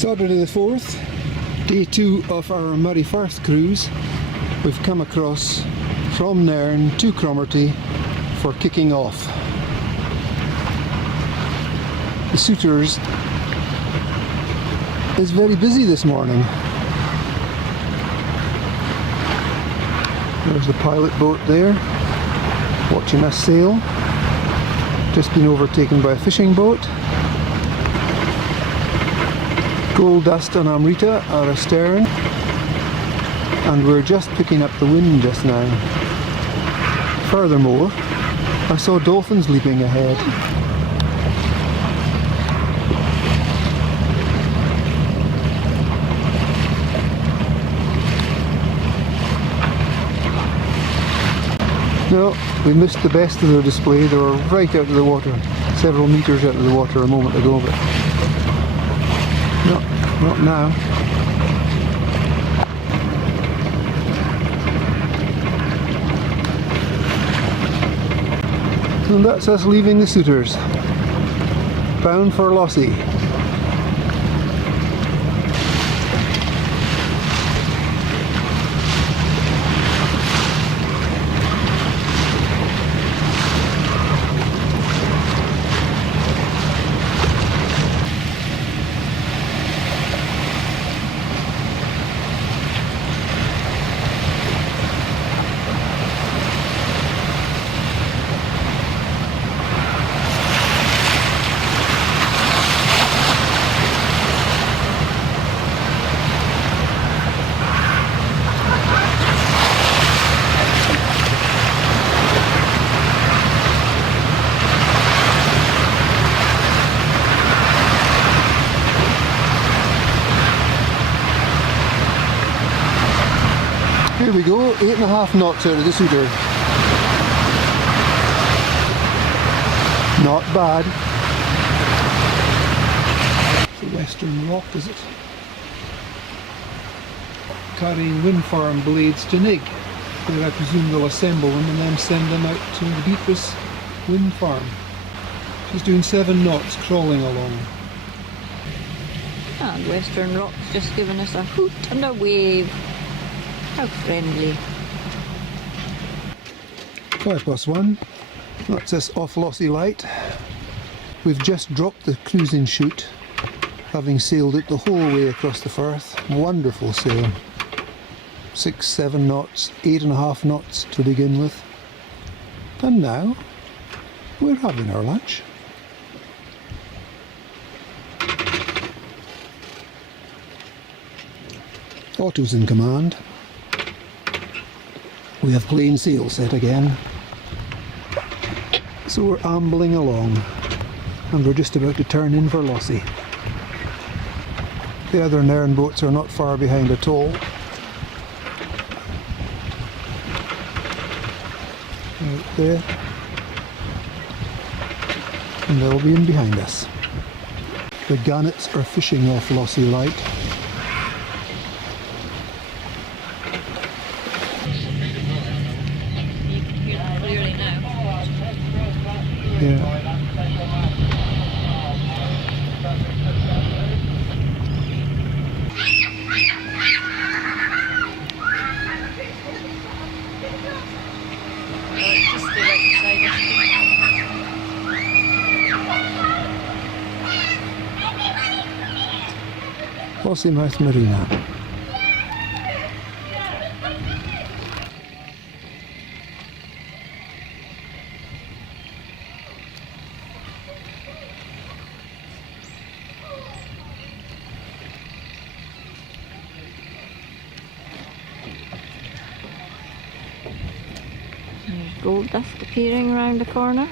Saturday the 4th, day 2 of our Moray Firth cruise. We've come across from Nairn to Cromarty for kicking off. The Suitors is very busy this morning. There's the pilot boat there, watching us sail. Just been overtaken by a fishing boat. Gold Dust and Amrita are astern, and we're just picking up the wind just now. Furthermore, I saw dolphins leaping ahead. No, we missed the best of their display. They were right out of the water, several metres out of the water a moment ago, but no, not now. And that's us leaving the Suitors, bound for Lossie. Here we go, 8.5 knots out of the Suitor. Not bad. It's the Western Rock, is it? Carrying wind farm blades to Nig, where I presume they'll assemble them and then send them out to the Beatrice wind farm. She's doing 7 knots, crawling along. And Western Rock's just giving us a hoot and a wave. How friendly. 5+1. That's us off Lossie Light. We've just dropped the cruising chute, having sailed it the whole way across the Firth. Wonderful sail. 6-7 knots, 8.5 knots to begin with. And now we're having our lunch. Otto's in command. We have plain sail set again. So we're ambling along, and we're just about to turn in for Lossie. The other Nairn boats are not far behind at all. Out there. And they'll be in behind us. The gannets are fishing off Lossie Light. Yeah. Lossiemouth Marina. There's Gold Dust appearing around the corner.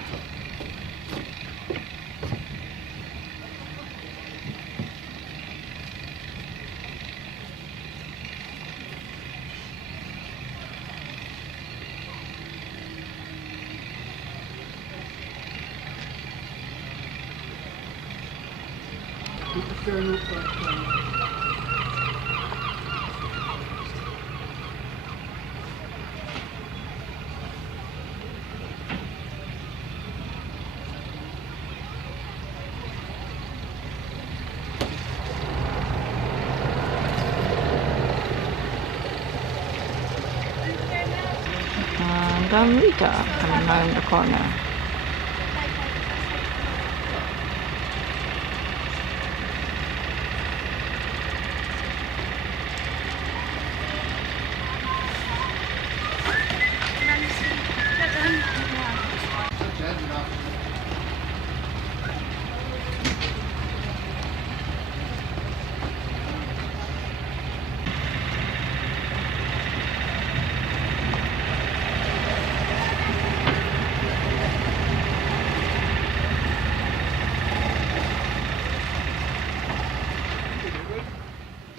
and Amrita coming round the corner.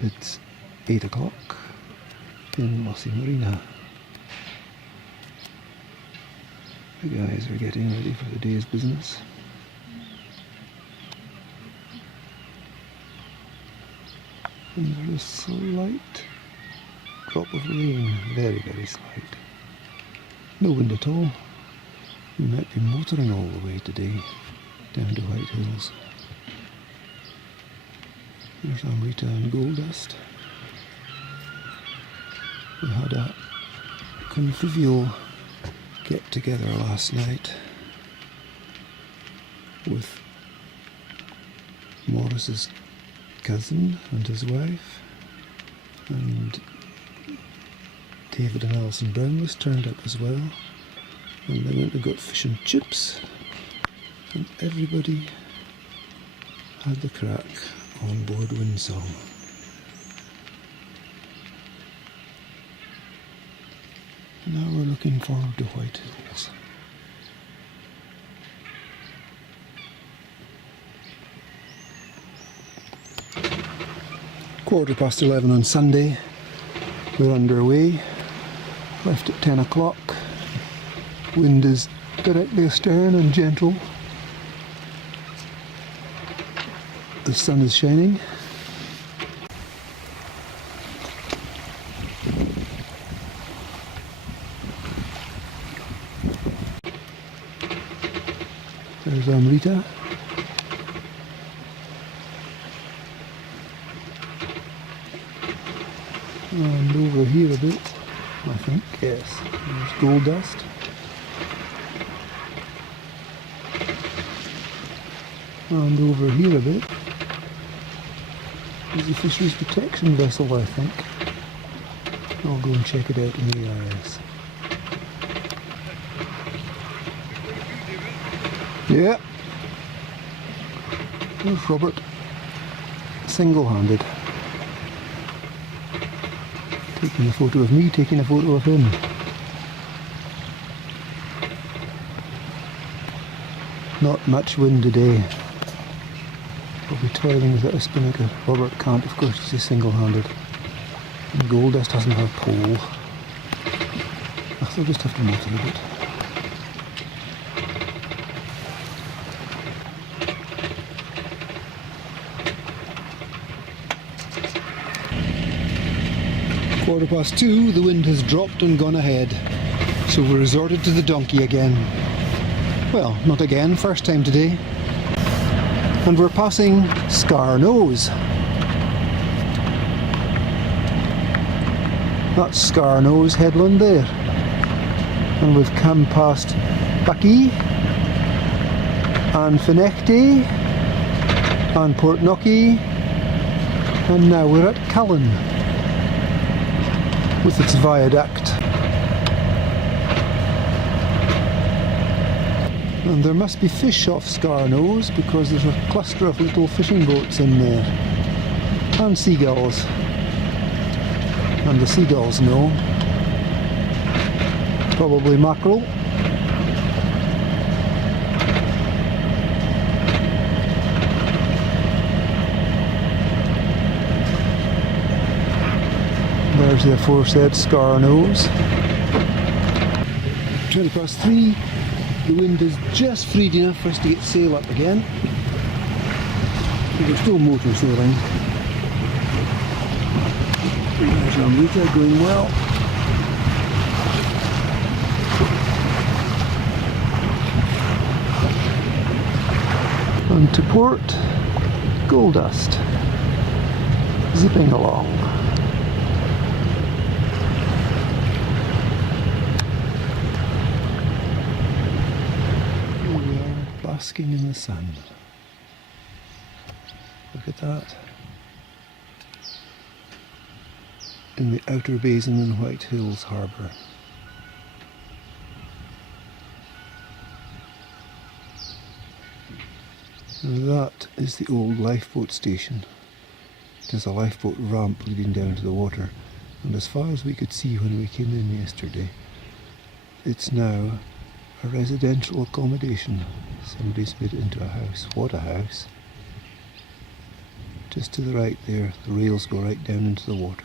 It's 8 o'clock in Lossiemouth. The guys are getting ready for the day's business. And there's a slight drop of rain, very, very slight. No wind at all. We might be motoring all the way today down to Whitehills. There's Amrita and Gold Dust. We had a convivial get together last night with Morris's cousin and his wife, and David and Alison Brownless turned up as well, and they went and got fish and chips, and everybody had the crack on board Windsong. Now we're looking forward to Whitehills. Quarter past 11 on Sunday. We're underway. Left at 10 o'clock. Wind is directly astern and gentle. The sun is shining. There's Amrita. And over here a bit, I think, yes, there's Gold Dust. And over here a bit is the Fisheries Protection vessel, I think. I'll go and check it out in the EIS. Yeah. There's Robert, single-handed. Taking a photo of me, taking a photo of him. Not much wind today. I'll be toiling without a spinnaker. Robert can't, of course, he's single-handed. And Gold Dust doesn't have a pole. I'll just have to motor a bit. Quarter past 2, the wind has dropped and gone ahead, so we resorted to the donkey again. Well, not again, first time today. And we're passing Scar Nose. That's Scar Nose headland there. And we've come past Bucky and Fynechty and Portnocky, and now we're at Cullen with its viaduct. And there must be fish off Scar Nose because there's a cluster of little fishing boats in there. And seagulls. And the seagulls know. Probably mackerel. There's the aforesaid Scar Nose. 20 past 3. The wind is just freed enough for us to get sail up again. We're still motor sailing. There's Amrita going well. And to port, Gold Dust, zipping along. basking in the sun. Look at that. In the outer basin in Whitehills Harbour. That is the old lifeboat station. There's a lifeboat ramp leading down to the water, and as far as we could see when we came in yesterday, it's now a residential accommodation. Somebody's made it into a house. What a house. Just to the right there, the rails go right down into the water.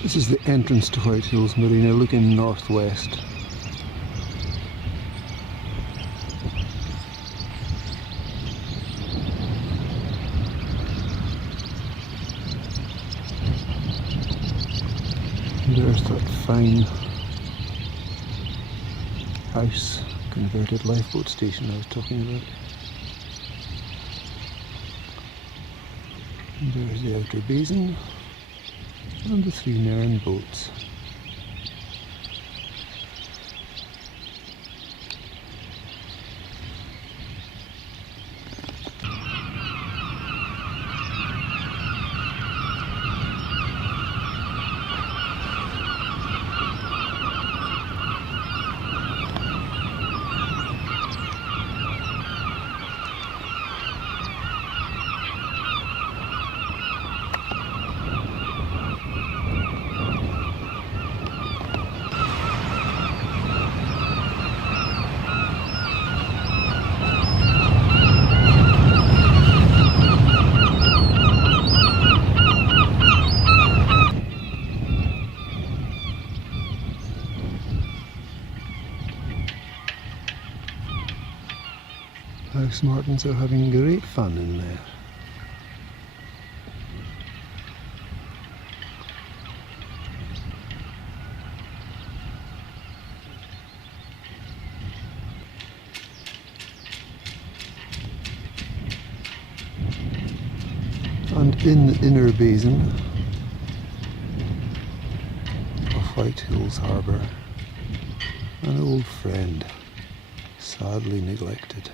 This is the entrance to Whitehills Marina, looking northwest. And there's that fine house, converted lifeboat station I was talking about. And there's the outer basin. And the 3 Nairn boats. House martins are having great fun in there. And in the inner basin of Whitehills Harbour, an old friend, sadly neglected.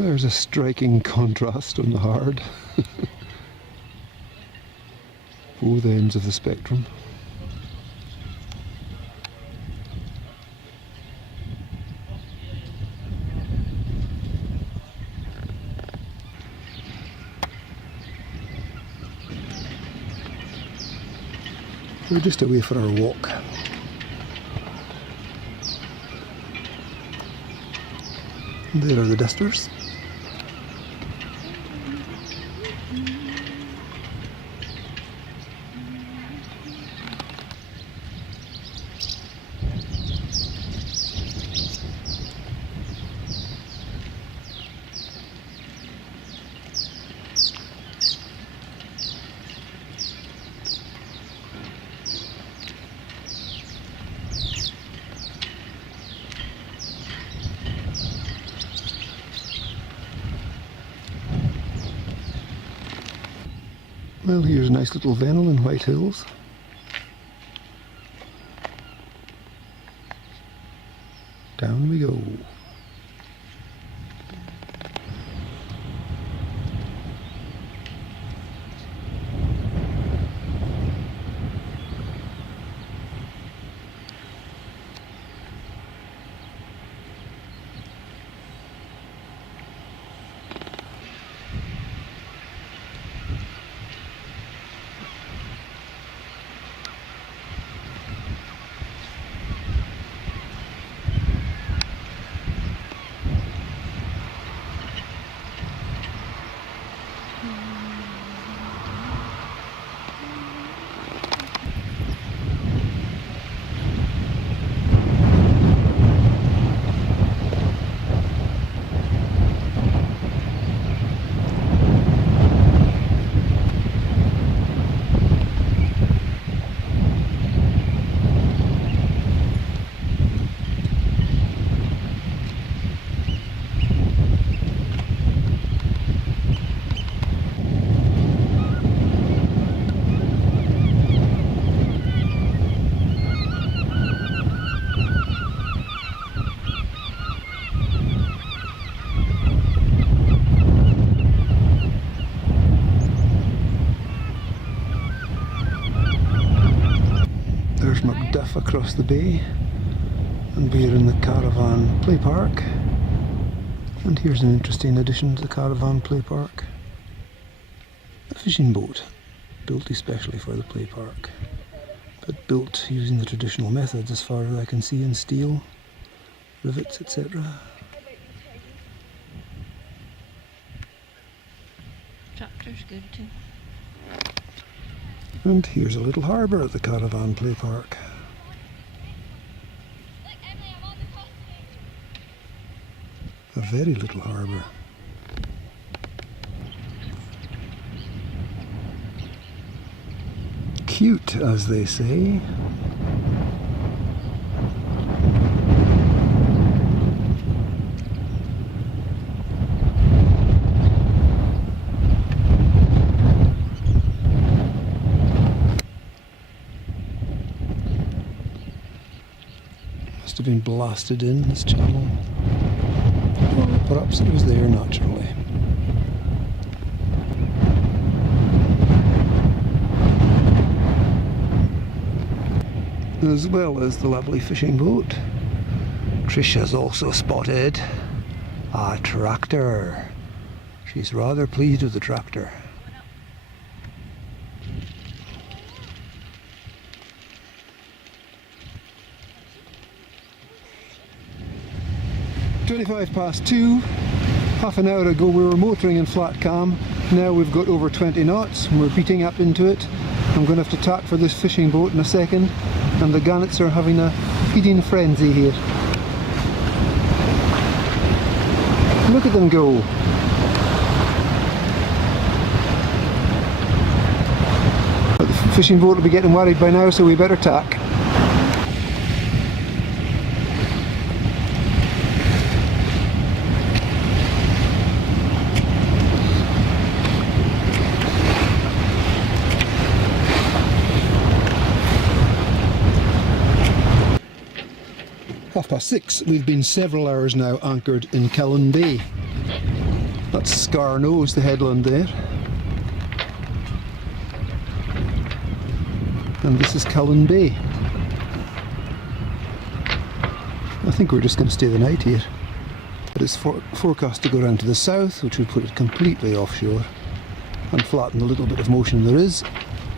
There's a striking contrast on the hard. Both ends of the spectrum. We're just away for our walk. There are the dusters. Well, here's a nice little vennel in Whitehills. Down we go. enough across the bay, and we're in the caravan play park. And here's an interesting addition to the caravan play park. A fishing boat, built especially for the play park, but built using the traditional methods as far as I can see, in steel, rivets, etc. Tractor's good too. And here's a little harbour at the caravan play park. A very little harbour. Cute, as they say. Must have been blasted in, this channel. Or perhaps it was there naturally. As well as the lovely fishing boat, Trisha's also spotted a tractor. She's rather pleased with the tractor. "2:25 Half an hour ago we were motoring in flat calm. Now we've got over 20 knots and we're beating up into it. I'm going to have to tack for this fishing boat in a second, and the gannets are having a feeding frenzy here. Look at them go. But the fishing boat will be getting worried by now, so we better tack. "6:30, we've been several hours now anchored in Cullen Bay. That's Scar Nose, the headland there. And this is Cullen Bay. I think we're just going to stay the night here. But it's forecast to go around to the south, which would put it completely offshore and flatten the little bit of motion there is.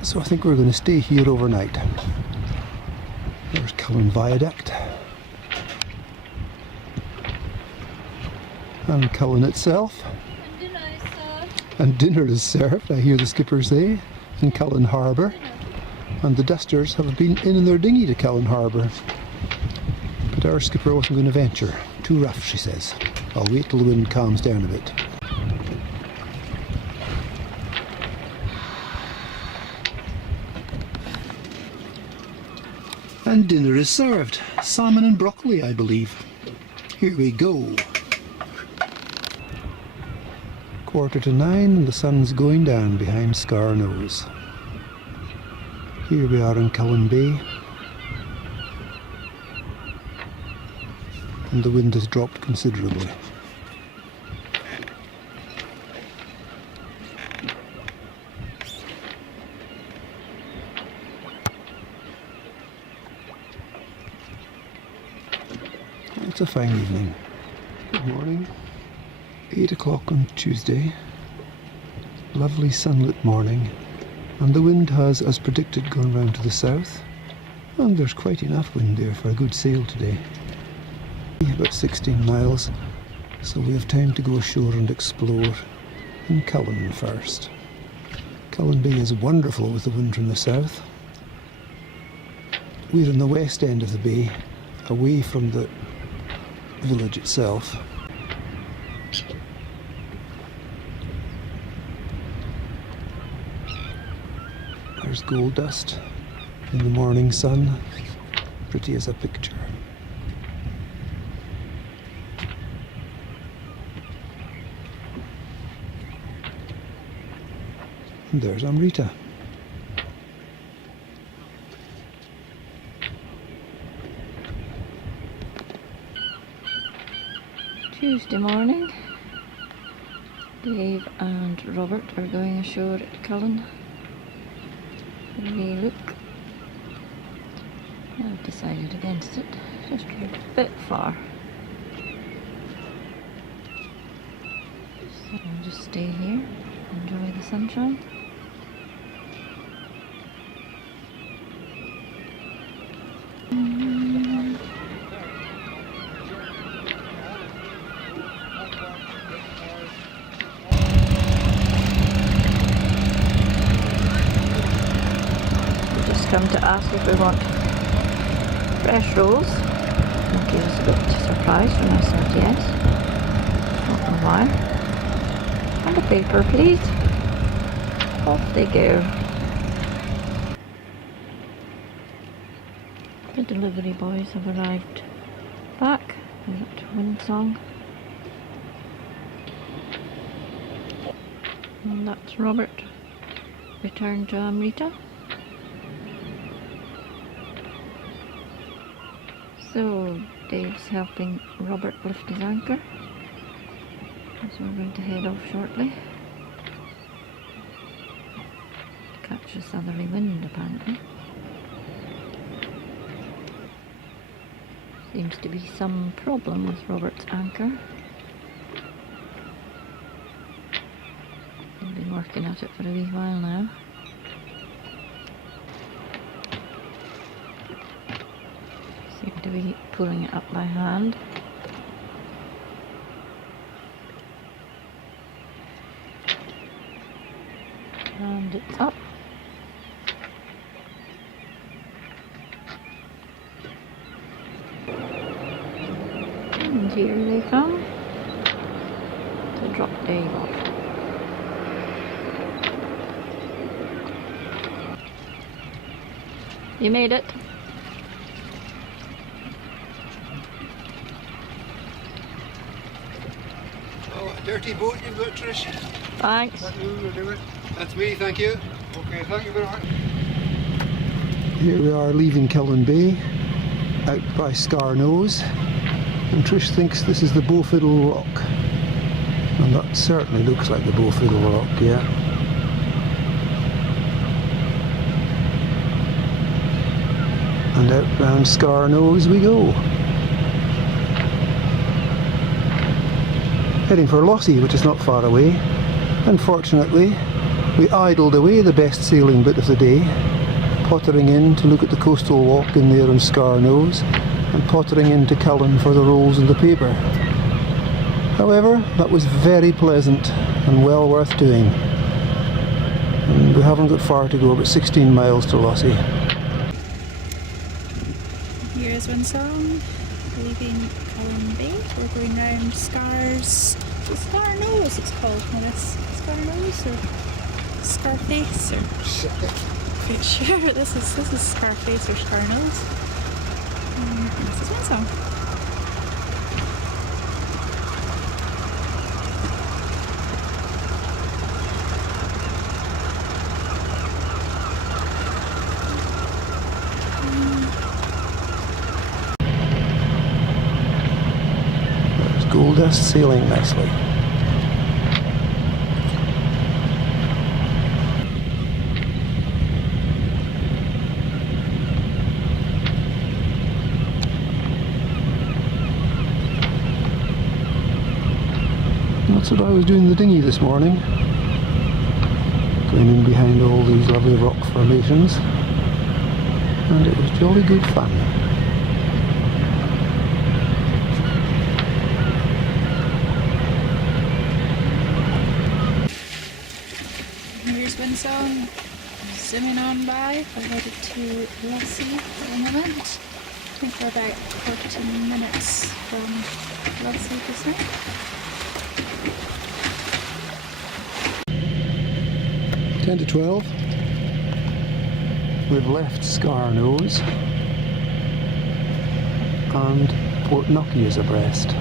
So I think we're going to stay here overnight. There's Cullen Viaduct. And Cullen itself. And dinner is served, I hear the skipper say, in Cullen Harbour. And the dusters have been in their dinghy to Cullen Harbour. But our skipper wasn't going to venture. Too rough, she says. I'll wait till the wind calms down a bit. And dinner is served. Salmon and broccoli, I believe. Here we go. 9:15 and the sun's going down behind Scar Nose. Here we are in Cullen Bay. And the wind has dropped considerably. It's a fine evening. Good morning. 8 o'clock on Tuesday. Lovely sunlit morning, and the wind has, as predicted, gone round to the south, and there's quite enough wind there for a good sail today. About 16 miles, so we have time to go ashore and explore in Cullen first. Cullen Bay is wonderful with the wind from the south. We're in the west end of the bay, away from the village itself. There's Gold Dust in the morning sun, pretty as a picture. And there's Amrita. Tuesday morning. Dave and Robert are going ashore at Cullen. They look. I've decided against it. Just a bit far. So I'll just stay here, enjoy the sunshine. Come to ask if we want fresh rolls. He was a bit surprised when I said yes. Don't know why. And a paper, please. Off they go. The delivery boys have arrived back. We're up to Windsong. And that's Robert. Returned to Amrita. So Dave's helping Robert lift his anchor, so we're going to head off shortly. Catch a southerly wind apparently. Seems to be some problem with Robert's anchor. We've been working at it for a wee while now. Seem to be pulling it up by hand. And it's up. And here they come to drop Dave off. You made it. Dirty boat you've got, Trish. Thanks. That's me, thank you. Okay, thank you very much. Here we are leaving Cullen Bay, out by Scar Nose, and Trish thinks this is the Bowfiddle Rock. And that certainly looks like the Bowfiddle Rock, yeah. And out round Scar Nose we go. Heading for Lossie, which is not far away. Unfortunately, we idled away the best sailing bit of the day, pottering in to look at the coastal walk in there on Scar Nose, and pottering into Cullen for the rolls and the paper. However, that was very pleasant and well worth doing. And we haven't got far to go, but 16 miles to Lossie. Here is Windsong, leaving Cullen Bay. We're going round Scar Nose it's called, Morris. Scar Nose or Scarface or quite sure. This is Scarface or Scar Nose. This is Windsong. Gold Dust sailing nicely. That's what I was doing in the dinghy this morning. Going in behind all these lovely rock formations. And it was jolly good fun. Windsong, zooming on by. We're headed to Lossie at the moment. I think we're about 14 minutes from Lossie just now. Ten to 12. We've left Scar Nose and Port Knocky is abreast.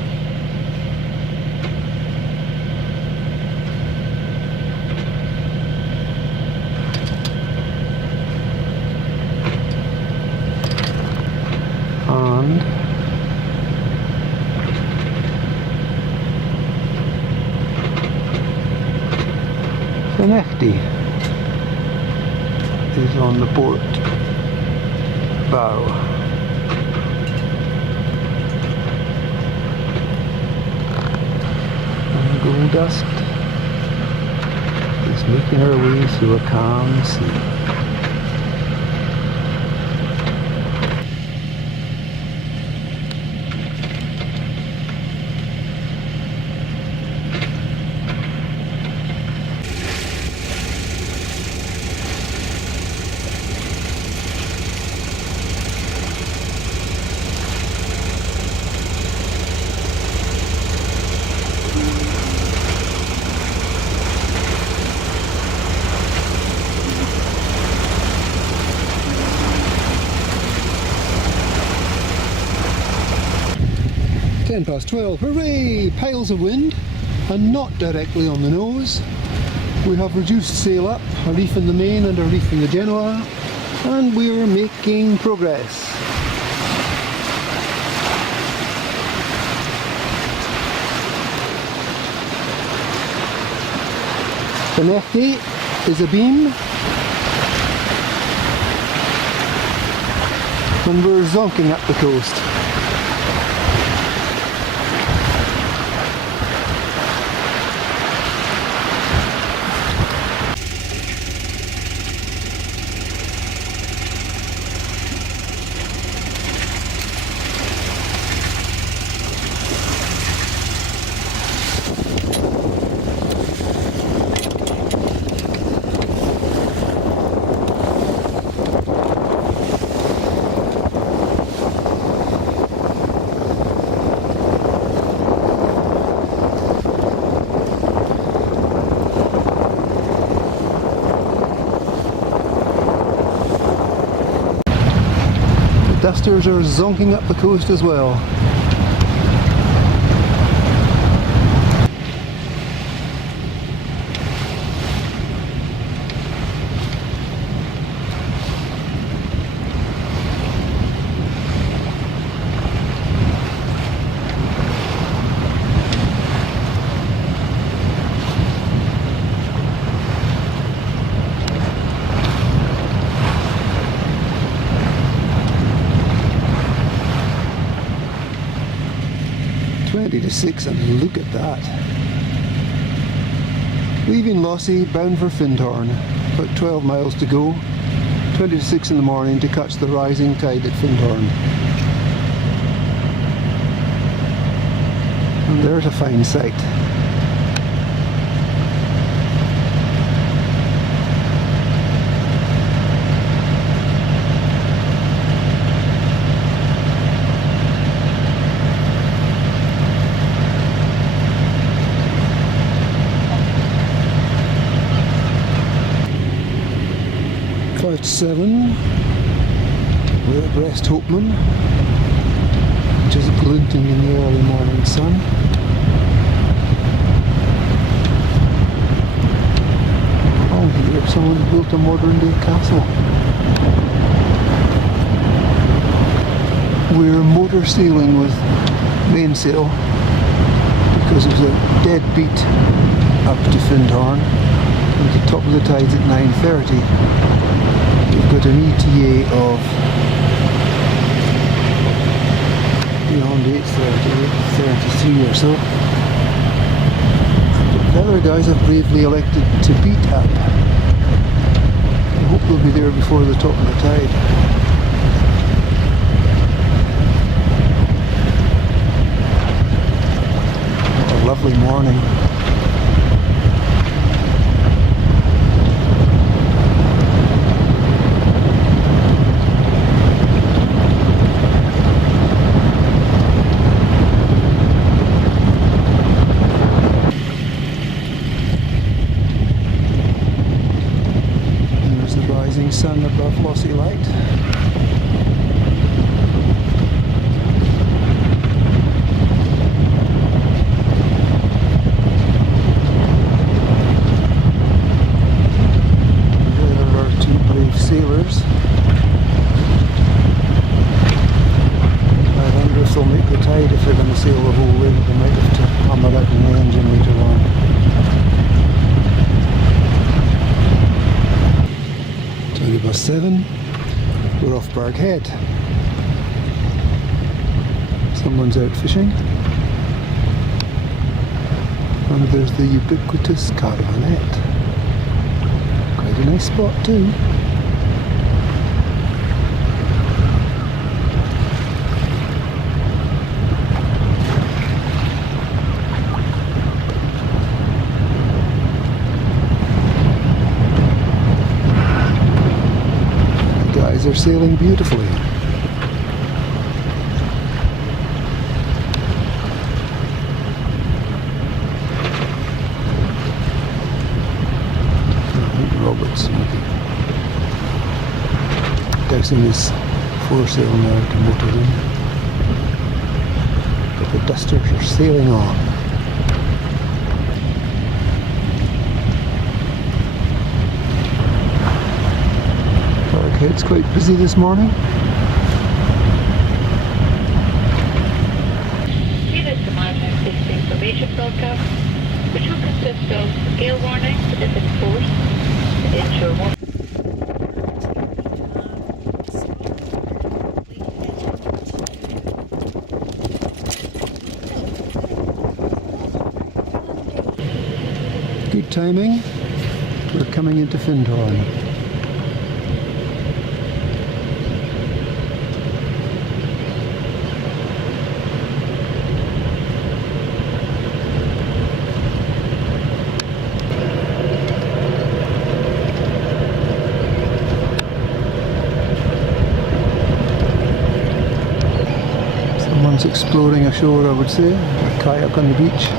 And Findhorn is on the port bow. Gold Dust is making her way through a calm sea. Past 12, hooray! Piles of wind and not directly on the nose. We have reduced sail up, a reef in the main and a reef in the Genoa, and we're making progress. The next gate is abeam, and we're zonking up the coast. Dusters are zonking up the coast as well. To 6, and look at that. Leaving Lossie, bound for Findhorn. About 12 miles to go. 20 to 6 in the morning to catch the rising tide at Findhorn. And there's a fine sight. About 7, we're abreast Hopeman, which is glinting in the early morning sun. Oh, here someone built a modern day castle. We're motor sailing with mainsail because it was a dead beat up to Findhorn, and the top of the tide's at 9:30. We've got an ETA of beyond 8:30, 8:33 or so. But the other guys have bravely elected to beat up. I hope they'll be there before the top of the tide. What a lovely morning. Sun above Lossie Light. There are two brave sailors. I wonder if they'll make the tide if they're going to sail the whole way. They might have to hammer out an engine later on. Bus 7, we're off Barg Head. Someone's out fishing. And there's the ubiquitous caravanette. Quite a nice spot too. The guys are sailing beautifully. Roberts dousing his foresail now to motor in. But the dusters are sailing on. Parkhead's quite busy this morning. This is the Maritime Safety Information broadcast, which will consist of gale warning that is in force, the inshore warning. Good timing. We're coming into Findhorn. Someone's exploring ashore, I would say. A kayak on the beach.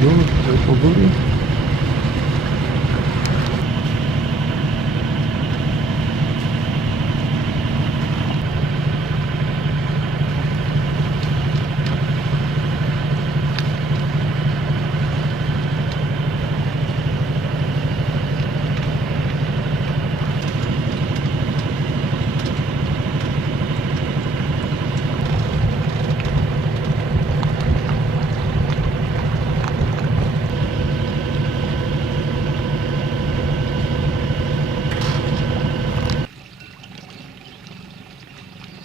Beautiful booty.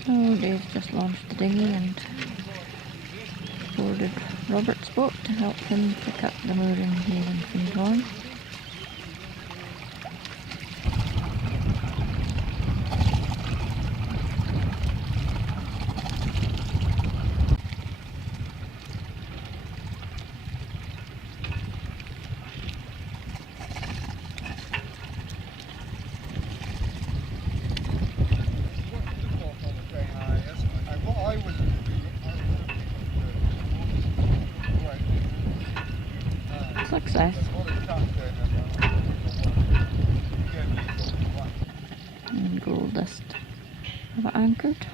So Dave just launched the dinghy and boarded Robert's boat to help him pick up the mooring here in Findhorn. Success. And Gold Dust have it anchored.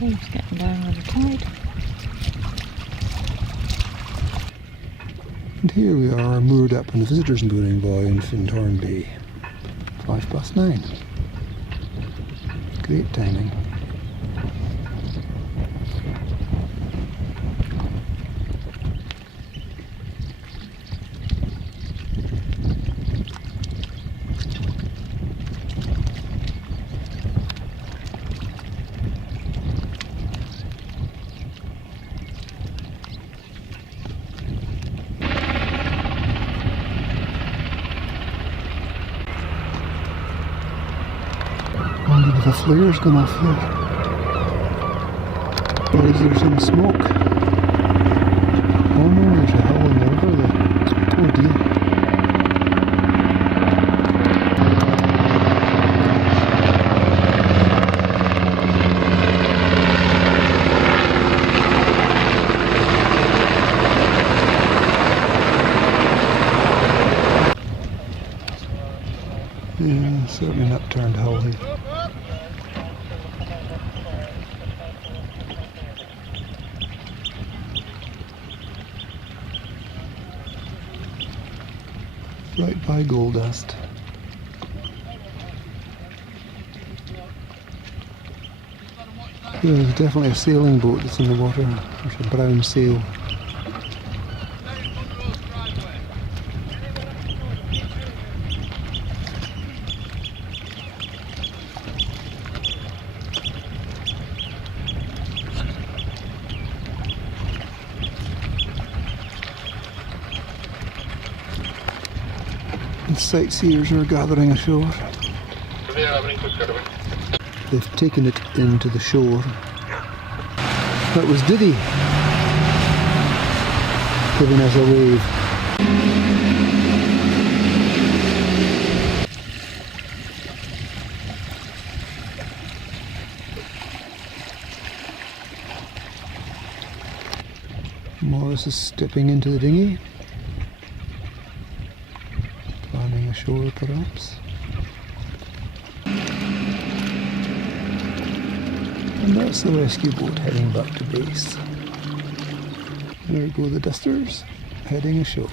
Dave's getting down with the tide. And here we are, moored up in the visitors' mooring buoy in Findhorn Bay. 9:05. Great timing. Wonder if a flare's gone off here. Or is there some smoke? Oh no, there's a hole in the river there. Oh dear. Yeah, certainly an upturned hull here. Right by Gold Dust. There's definitely a sailing boat that's in the water. There's a brown sail. And sightseers are gathering ashore. They've taken it into the shore. That was Diddy giving us a wave. Morris is stepping into the dinghy. Planning ashore perhaps. And that's the rescue boat heading back to base. There go the dusters, heading ashore.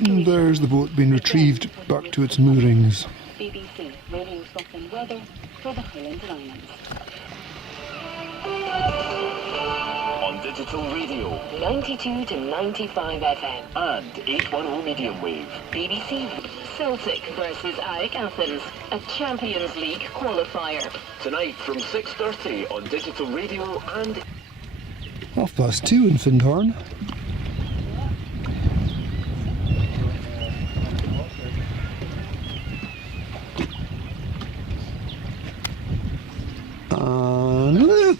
And there's the boat being retrieved back to its moorings. BBC Radio Scotland weather for the Highlands and Islands. On digital radio 92 to 95 FM. and 810 medium wave. BBC Celtic versus AEK Athens, a Champions League qualifier. Tonight from 6:30 on digital radio and 2:30 in Findhorn. And look!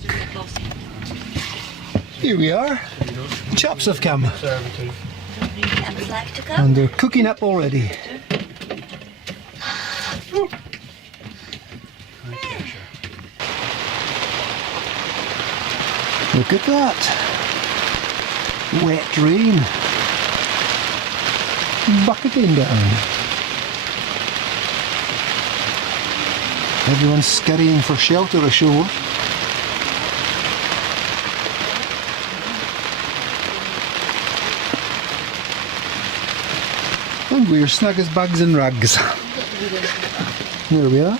Here we are. Chaps have come. And they're cooking up already. Look at that. Wet rain. Bucketing down. Everyone's scurrying for shelter ashore. And we're snug as bugs in rags. There we are.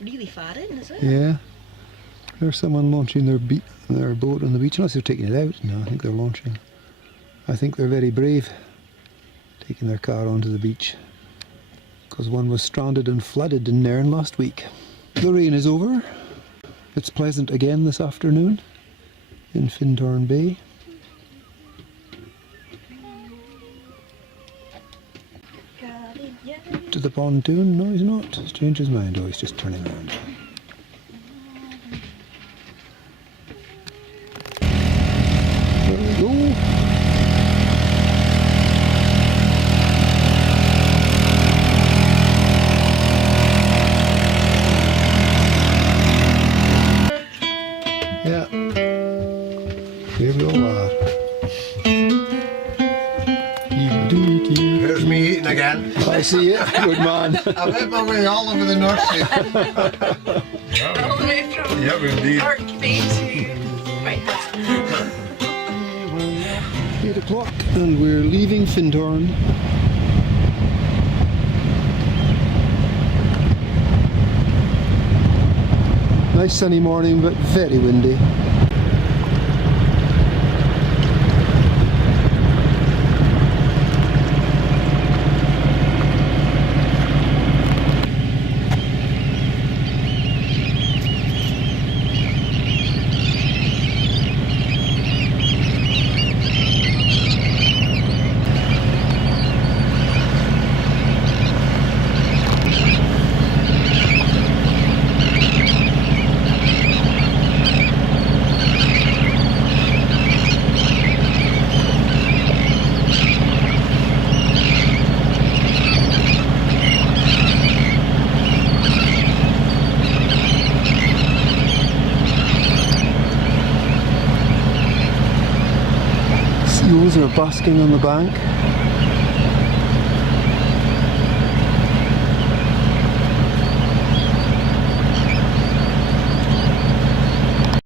Really far in, is it? Yeah. There's someone launching their boat on the beach. Unless they're taking it out. No, I think they're launching. I think they're very brave, taking their car onto the beach. Because one was stranded and flooded in Nairn last week. The rain is over. It's pleasant again this afternoon in Findhorn Bay. To the pontoon? No, he's not. He's changed his mind. Oh, he's just turning around. There we go. Yeah. Here we all are. Here's me eating again. I see it. Good man. I've hit my way all over the North Sea. All the way from Yeah, indeed. Ark Bay to Whitehills. 8 o'clock and we're leaving Findhorn. Nice sunny morning but very windy. Seals are basking on the bank.